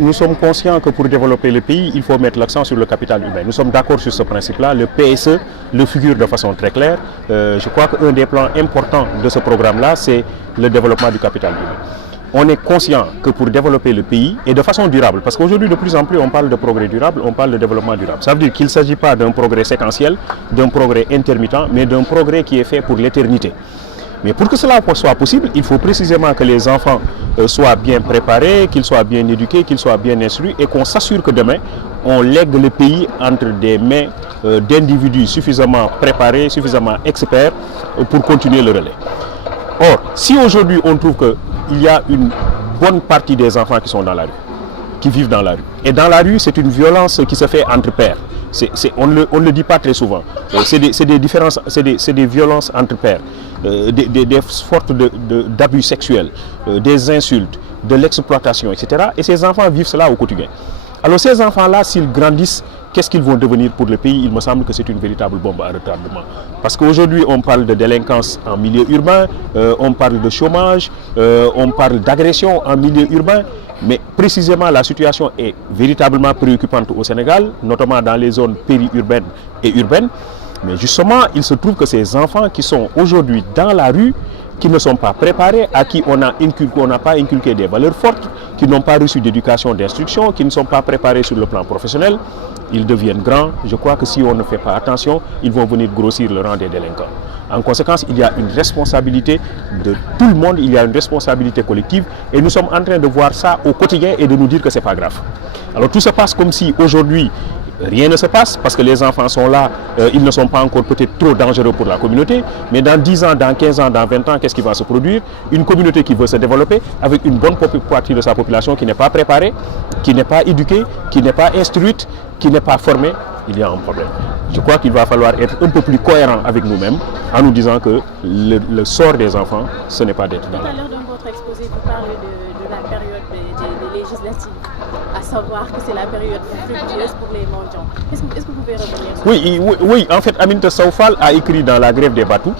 nous sommes conscients que pour développer le pays, il faut mettre l'accent sur le capital humain. Nous sommes d'accord sur ce principe-là. Le PSE le figure de façon très claire. Je crois qu'un des plans importants de ce programme-là, c'est le développement du capital humain. On est conscient que pour développer le pays, et de façon durable, parce qu'aujourd'hui de plus en plus on parle de progrès durable, on parle de développement durable. Ça veut dire qu'il ne s'agit pas d'un progrès séquentiel, d'un progrès intermittent, mais d'un progrès qui est fait pour l'éternité. Mais pour que cela soit possible, il faut précisément que les enfants soient bien préparés, qu'ils soient bien éduqués, qu'ils soient bien instruits et qu'on s'assure que demain, on lègue le pays entre des mains d'individus suffisamment préparés, suffisamment experts pour continuer le relais. Or, si aujourd'hui on trouve qu'il y a une bonne partie des enfants qui sont dans la rue, qui vivent dans la rue, et dans la rue c'est une violence qui se fait entre pairs, on ne le dit pas très souvent, c'est des violences entre pairs, des sortes d'abus sexuels, des insultes, de l'exploitation, etc. Et ces enfants vivent cela au quotidien. Alors ces enfants-là, s'ils grandissent, qu'est-ce qu'ils vont devenir pour le pays? Il me semble que c'est une véritable bombe à retardement. Parce qu'aujourd'hui, on parle de délinquance en milieu urbain, on parle de chômage, on parle d'agression en milieu urbain. Mais précisément, la situation est véritablement préoccupante au Sénégal, notamment dans les zones périurbaines et urbaines. Mais justement, il se trouve que ces enfants qui sont aujourd'hui dans la rue, qui ne sont pas préparés, à qui on n'a pas inculqué des valeurs fortes, qui n'ont pas reçu d'éducation, d'instruction, qui ne sont pas préparés sur le plan professionnel, ils deviennent grands. Je crois que si on ne fait pas attention, ils vont venir grossir le rang des délinquants. En conséquence, il y a une responsabilité de tout le monde, il y a une responsabilité collective et nous sommes en train de voir ça au quotidien et de nous dire que ce n'est pas grave. Alors tout se passe comme si aujourd'hui, rien ne se passe parce que les enfants sont là, ils ne sont pas encore peut-être trop dangereux pour la communauté, mais dans 10 ans, dans 15 ans, dans 20 ans, qu'est-ce qui va se produire? Une communauté qui veut se développer avec une bonne partie de sa population qui n'est pas préparée, qui n'est pas éduquée, qui n'est pas instruite, qui n'est pas formée, il y a un problème. Je crois qu'il va falloir être un peu plus cohérent avec nous-mêmes en nous disant que le sort des enfants, ce n'est pas d'être dans la... Tout à l'heure dans votre exposé, vous parlez de la période des législatives, à savoir que c'est la période fructueuse pour les mendiants. Est-ce que vous pouvez revenir sur ça? Oui, en fait, Aminata Sow Fall a écrit dans La Grève des Batous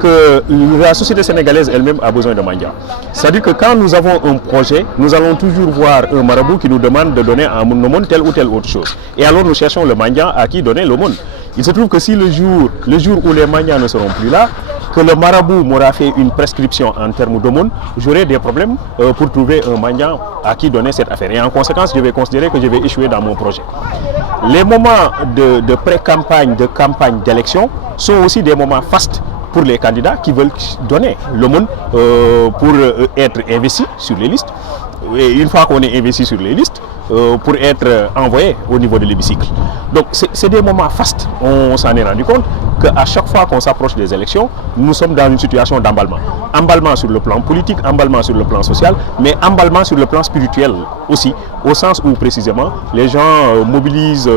que la société sénégalaise elle-même a besoin de mendiants. C'est-à-dire que quand nous avons un projet, nous allons toujours voir un marabout qui nous demande de donner à l'aumône telle ou telle autre chose. Et alors nous cherchons le mendiant à qui donner l'aumône. Il se trouve que si le jour où les mendiants ne seront plus là, que le marabout m'aura fait une prescription en termes d'aumône, j'aurai des problèmes pour trouver un mendiant à qui donner cette affaire. Et en conséquence, je vais considérer que je vais échouer dans mon projet. Les moments de pré-campagne, de campagne d'élection sont aussi des moments fastes pour les candidats qui veulent donner l'aumône pour être investis sur les listes. Et une fois qu'on est investi sur les listes, pour être envoyé au niveau de l'hémicycle. Donc c'est des moments fastes. On s'en est rendu compte qu'à chaque fois qu'on s'approche des élections, nous sommes dans une situation d'emballement. Emballement sur le plan politique, emballement sur le plan social, mais emballement sur le plan spirituel aussi, au sens où précisément les gens mobilisent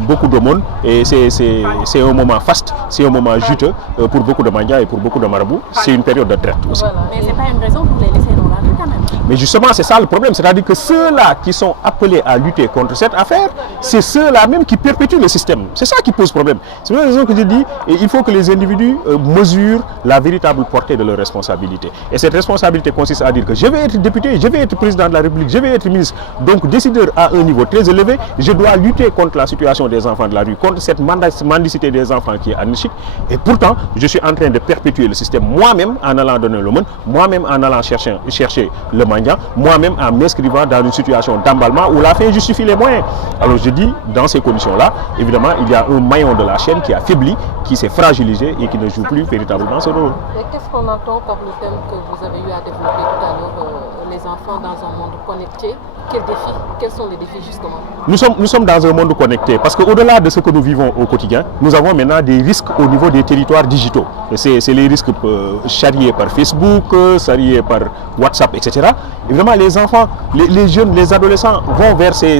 beaucoup d'aumônes et c'est un moment faste, c'est un moment juteux pour beaucoup de mendiants et pour beaucoup de marabouts. C'est une période de traite aussi. Mais ce n'est pas une raison pour les laisser dans la rue quand même. Mais justement, c'est ça le problème. C'est-à-dire que ceux-là qui sont appelés à lutter contre cette affaire, c'est ceux-là même qui perpétuent le système. C'est ça qui pose problème. C'est pour la raison que je dis il faut que les individus mesurent la véritable portée de leur responsabilité. Et cette responsabilité consiste à dire que je vais être député, je vais être président de la République, je vais être ministre, donc décideur à un niveau très élevé, je dois lutter contre la situation des enfants de la rue, contre cette mendicité des enfants qui est anarchique. Et pourtant, je suis en train de perpétuer le système moi-même en allant donner l'aumône, moi-même en allant chercher le mendiant, moi-même en m'inscrivant dans une situation d'emballement où la fin justifie les moyens. Alors je dis, dans ces conditions-là, évidemment, il y a un maillon de la chaîne qui a faibli, qui s'est fragilisé et qui ne joue plus véritablement ce rôle. Et qu'est-ce qu'on entend par le thème que vous avez eu à développer tout à l'heure, les enfants dans un monde connecté? Quels sont les défis justement? Nous sommes dans un monde connecté parce qu'au-delà de ce que nous vivons au quotidien, nous avons maintenant des risques au niveau des territoires digitaux. C'est les risques charriés par Facebook, charriés par WhatsApp, etc. Évidemment, les enfants, les jeunes, les adolescents vont vers ces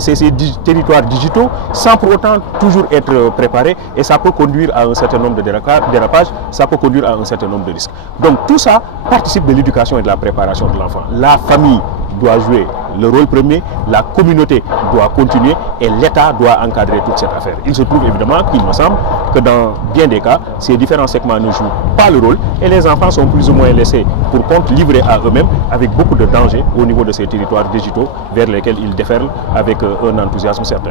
territoires digitaux sans pour autant toujours être préparés et ça peut conduire à un certain nombre de dérapages, ça peut conduire à un certain nombre de risques. Donc tout ça participe de l'éducation et de la préparation de l'enfant. La famille doit jouer le rôle premier, la communauté doit continuer et l'État doit encadrer toute cette affaire. Il se trouve évidemment qu'il me semble que dans bien des cas, ces différents segments ne jouent pas le rôle et les enfants sont plus ou moins laissés pour compte, livrés à eux-mêmes, avec beaucoup de dangers au niveau de ces territoires digitaux vers lesquels ils déferlent avec un enthousiasme certain.